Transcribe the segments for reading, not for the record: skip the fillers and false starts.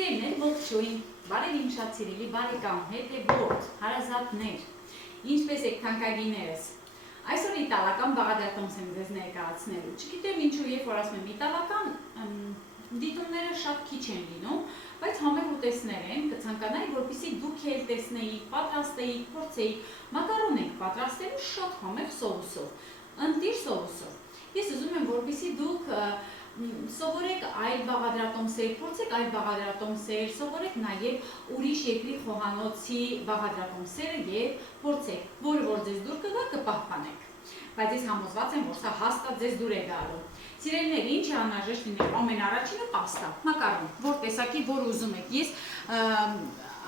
Սիրելիներ, ողջույն, բարև իմ շատ սիրելի բարեկամ, հետևորդ, հարազատներ, ինչպես եք թանկագիներս։ Այսօր իտալական բաղադրատոմս եմ ձեզ ներկայացնելու։ Չգիտեմ ինչու, երբ որ ասում եմ իտալական, դիտումները շատ քիչ են լինում, բայց համեղ ուտեստներ են, կցանկանայի, որպեսզի դուք էլ տեսնեիք, պատրաստեիք, փորձեիք, մակարոն ենք պատրաստելու շատ համեղ սոուսով, ընտիր սոուսով։ Ես ուզում եմ, որպեսզի դուք սովորեք այլ բաղադրատոմսեր, փորձեք այլ բաղադրատոմսեր, սովորեք նաև ուրիշ երկրի խոհանոցի բաղադրատոմսերը եւ փորձեք, որ ձեզ դուր կգա, կպահպանեք։ Բայց ես համոզված եմ, որ սա հաստատ ձեզ դուր է գալու։ Սիրելիներ, ինչ է անհրաժեշտ լինել, ամենառաջինը պաստա, մակարոն, որ տեսակի, որ ուզում եք։ Ես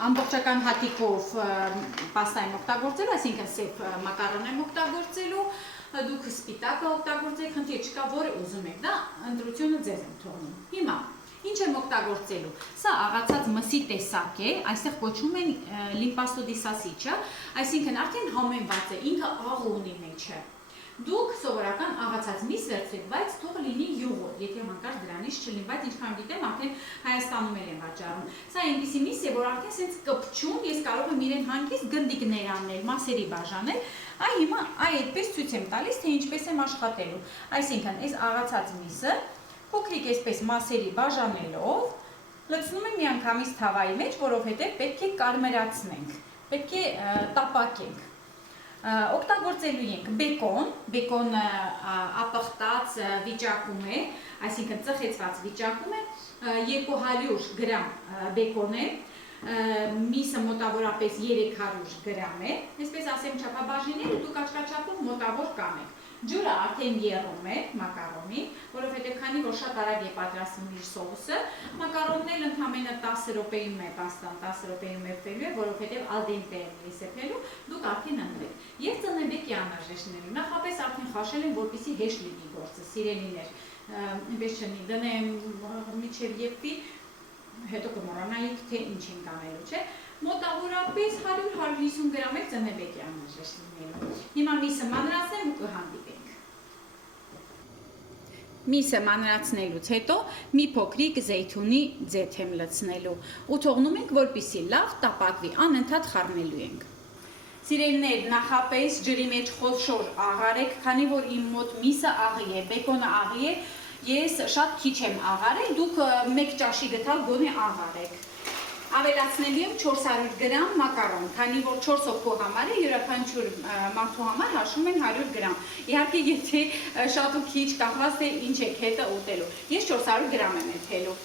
ամբողջական հատիկով պաստա եմ օգտագործելու, այսինքն սև մակարոն եմ օգտագործելու, դուք սպիտակը օգտագործեք, խնդիր չկա, որը ուզում եք, դա ընտրությունը ձեզ եմ թողնում։ Հիմա, ինչ եմ օգտագործելու։ Սա աղացած մսի տեսակ է, այստեղ կոչվում են լիմպաստո դի սասիչը, այսինքն արդեն համեմված է, ինքը աղ ունի մեջը։ Դուք սովորական աղացած միս վերցրեք, բայց թող լինի յուղոտ, եթե հանկարծ դրանից չլինի, բայց ինչքան գիտեմ, արդեն Հայաստանում էլ են վաճառում։ Սա այնպիսի միս է, որ արդեն սենց կպչուն, ես կարող եմ իրեն հանգիստ գնդիկներ անել, մասերի բաժանել, այ հիմա այդպես ցույց եմ տալիս, թե ինչպես եմ աշխատելու։ Այսինքն, այս աղացած միսը փոքրիկ այսպես մասերի բաժանելով, լցնում եմ միանգամից թավայի մեջ, որովհետև պետք է կարմրացնենք, պետք է տապակենք։ Օգտագործելու ենք բեկոնը ապխտած վիճակում է, այսինքն ծխեցված վիճակում է, 200 գրամ բեկոն է, միսը մոտավորապես 300 գրամ է, այսպես ասեմ չափաբաժինելը դուք աչքաչափով մոտավոր կանեք։ Ջուրը արդեն եռում է մակարոնի, որովհետև քանի որ շատ արագ է պատրաստվում իր սոուսը, մակարոնն էլ ընդամենը 10 րոպեում է պաստան, 10 րոպեում է փելու է, որովհետև al dente է սեփելու, դուք արդեն ընտրեք։ Եվ ծնեբեկի անհրաժեշտներու, նախապես արդեն խաշել եմ, որպեսզի հեշտ լինի գործը, սիրելիներ, այնպես չլինի, դնեմ միջև եփվի, հետո կմոռանայիք, թե ինչ ենք անելու, չէ՞։ Մոտավորապես 100-150 գրամ է ծնեբեկի անհրաժեշտ լինելու։ Հիմա միսը մանրացնեմ ու կհանդիպենք։ Միսը մանրացնելուց հետո մի փոքրիկ զեյթունի ձեթ եմ լցնելու ու թողնում ենք, որպեսզի լավ տապակվի, անընդհատ խառնելու ենք։ Սիրելիներ, նախապես ջրի մեջ խոշոր աղարեք, քանի որ իմ մոտ միսը աղի է, բեկոնը աղի է, ես շատ քիչ եմ աղարել, դուք մեկ ճաշի գթալ գոնե աղարեք։ Ավելացնելու եմ 400 գրամ մակարոն, քանի որ 4 հոգու համար է, յուրաքանչյուր մարդու համար հաշվում են 100 գրամ։ Իհարկե, եթե շատ ու քիչ կախված թե ինչ եք հետը ուտելու։ Ես 400 գրամ եմ եթելու։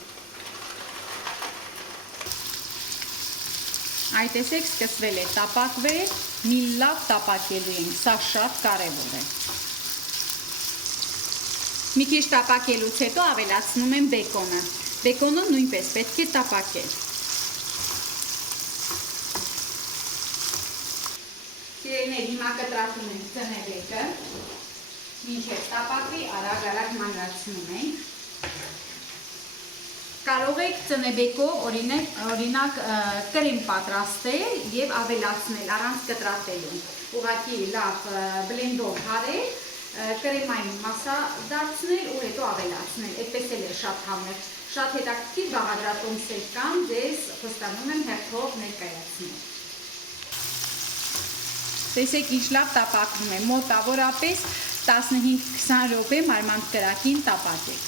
Այ տեսեք, սկսվել է տապակվել, մի լավ տապակելու ենք, սա շատ կարևոր է։ Մի քիչ տապակելուց հետո ավելացնում եմ բեկոնը։ Բեկոնը նույնպես պետք է տապակել։ Սիրելիներ, հիմա կտրատում ենք ծնեբեկը, մինչև տապակվի, արագ մանրացնում ենք։ Կարող եք ծնեբեկով օրինակ կրեմ պատրաստել եւ ավելացնել առանց կտրատելու։ Ուղղակի լավ բլենդով հարել, կրեմային մասա դարձնել ու հետո ավելացնել, այդպես էլ է շատ համեղ, շատ հետաքրքիր բաղադրատոմսեր կան, ձեզ խոստանում եմ հերթով ներկայացնել։ Տեսեք ինչ լավ տապակվում է, մոտավորապես 15-20 րոպե մարմանդ կրակին տապակեք։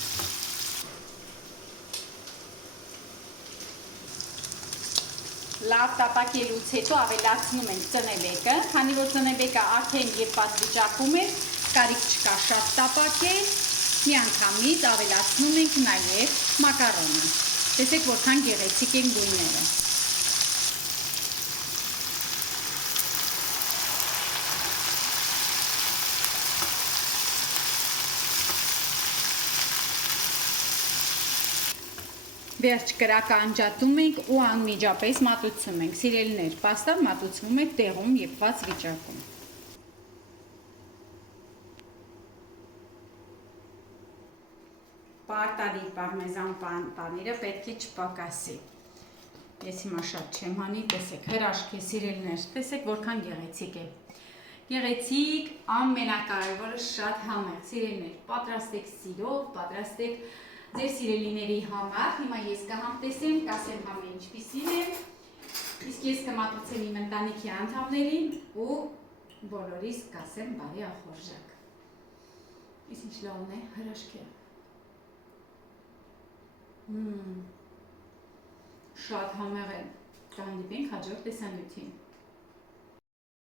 Լավ տապակելուց հետո ավելացնում ենք ծնեբեկը, քանի որ ծնեբեկը արդեն եփած վիճակում է, կարիք չկա շատ տապակել, միանգամից ավելացնում ենք նաև մակարոնը։ Տեսեք որքան գեղեցիկ են գույները։ Վերջ կրակը անջատում ենք ու անմիջապես մատուցում ենք։ Սիրելիներ, պաստան մատուցվում է տեղում եփված վիճակում։ Պարտադիր պարմեզան պանիրը պետք է չպակասի։ Ես հիմա շատ չեմ անի, տեսեք, հրաշք է սիրելիներ, տեսեք որքան գեղեցիկ է։ Գեղեցիկ, ամենակարևորը շատ համեղ, սիրելիներ, պատրաստեք սիրով, պատրաստեք ձեր սիրելիների համար, հիմա ես կհամտեսեմ, կասեմ համը ինչպիսին է, իսկ ես կմատուցեմ իմ ընտանիքի անդամներին ու բոլորիս կասեմ բարի ախորժակ։ Իսկ ինչ լավն է, հրաշք է։ Շատ համեղ է, կհանդիպենք հաջորդ տեսանյութին։